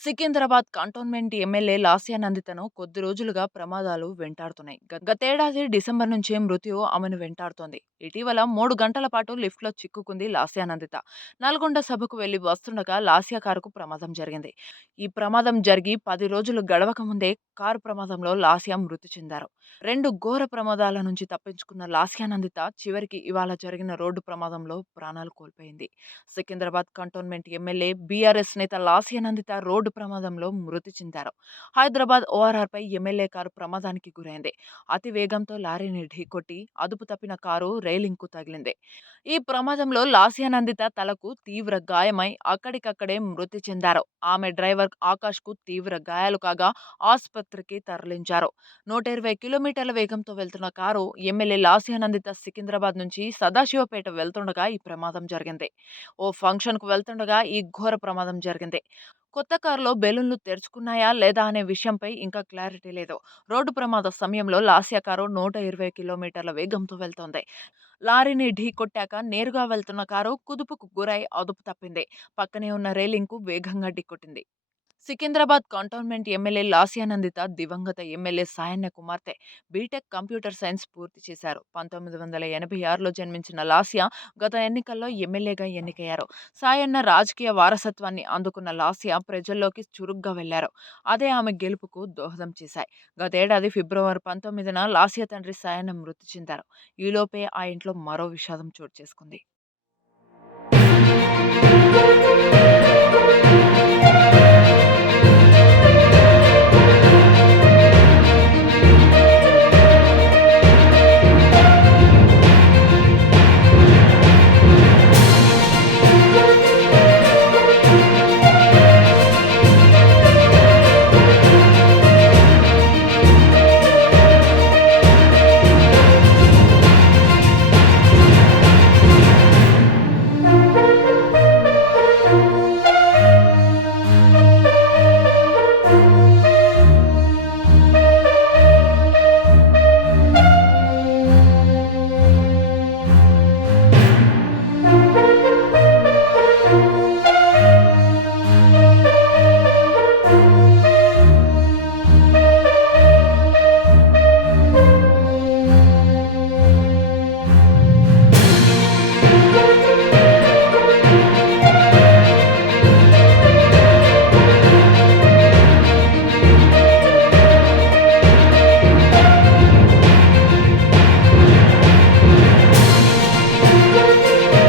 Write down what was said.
Secunderabad cantonment MLA Lasya నందితను కొద్ది రోజులుగా ప్రమాదాలు వెంటాడుతున్నాయి. గతేడాది డిసెంబర్ నుంచే మృత్యు ఆమెను వెంటాడుతోంది. ఇటీవల 3 గంటల పాటు లిఫ్ట్లో చిక్కుకుంది లాస్యా నందిత. నల్గొండ సభకు వెళ్లి వస్తుండగా లాస్యా కారుకు ప్రమాదం జరిగింది. ఈ ప్రమాదం జరిగి 10 రోజులు గడవక ముందే కారు ప్రమాదంలో లాస్యా మృతి చెందారు. 2 ఘోర ప్రమాదాల నుంచి తప్పించుకున్న లాస్యా నందిత చివరికి ఇవాళ జరిగిన రోడ్డు ప్రమాదంలో ప్రాణాలు కోల్పోయింది. సికింద్రాబాద్ కంటోన్మెంట్ ఎమ్మెల్యే బీఆర్ఎస్ నేత లాస్యా నందిత రోడ్డు ప్రమాదంలో మృతి చెందారు. హైదరాబాద్ ఓఆర్ఆర్పై ఎమ్మెల్యే కారు ప్రమాదానికి గురైంది. అతి వేగంతో లారీని ఢీకొట్టి అదుపు తప్పిన కారు రైలింగ్కు తగిలింది. ఈ ప్రమాదంలో లాస్యా నందిత తలకు తీవ్ర గాయమై అక్కడికక్కడే మృతి చెందారు. ఆమె డ్రైవర్ ఆకాష్కు తీవ్ర గాయాలు కాగా ఆసుపత్రికి తరలించారు. 120 కిలోమీటర్ల వేగంతో వెళ్తున్న కారు ఎమ్మెల్యే లాస్యా నందిత సికింద్రాబాద్ నుంచి సదాశివపేట వెళ్తుండగా ఈ ప్రమాదం జరిగింది. ఓ ఫంక్షన్కు వెళ్తుండగా ఈ ఘోర ప్రమాదం జరిగింది. కొత్త కారులో బెలూన్లు తెరుచుకున్నాయా లేదా అనే విషయంపై ఇంకా క్లారిటీ లేదు. రోడ్డు ప్రమాద సమయంలో లాస్యా కారు 120 కిలోమీటర్ల వేగంతో వెళ్తోంది. లారీని ఢీకొట్టాక నేరుగా వెళ్తున్న కారు కుదుపుకు గురై అదుపు తప్పింది. పక్కనే ఉన్న రైలింగ్కు వేగంగా ఢీకొట్టింది. సికింద్రాబాద్ కంటోన్మెంట్ ఎమ్మెల్యే లాస్యా నందిత దివంగత ఎమ్మెల్యే సాయన్న కుమార్తె. బీటెక్ కంప్యూటర్ సైన్స్ పూర్తి చేశారు. 1986లో జన్మించిన లాస్యా గత ఎన్నికల్లో ఎమ్మెల్యేగా ఎన్నికయ్యారు. సాయన్న రాజకీయ వారసత్వాన్ని అందుకున్న లాస్యా ప్రజల్లోకి చురుగ్గా వెళ్లారు. అదే ఆమె గెలుపుకు దోహదం చేశాయి. గతేడాది ఫిబ్రవరి 19న లాస్యా తండ్రి సాయన్న మృతి చెందారు. ఈలోపే ఆ ఇంట్లో మరో విషాదం చోటు చేసుకుంది.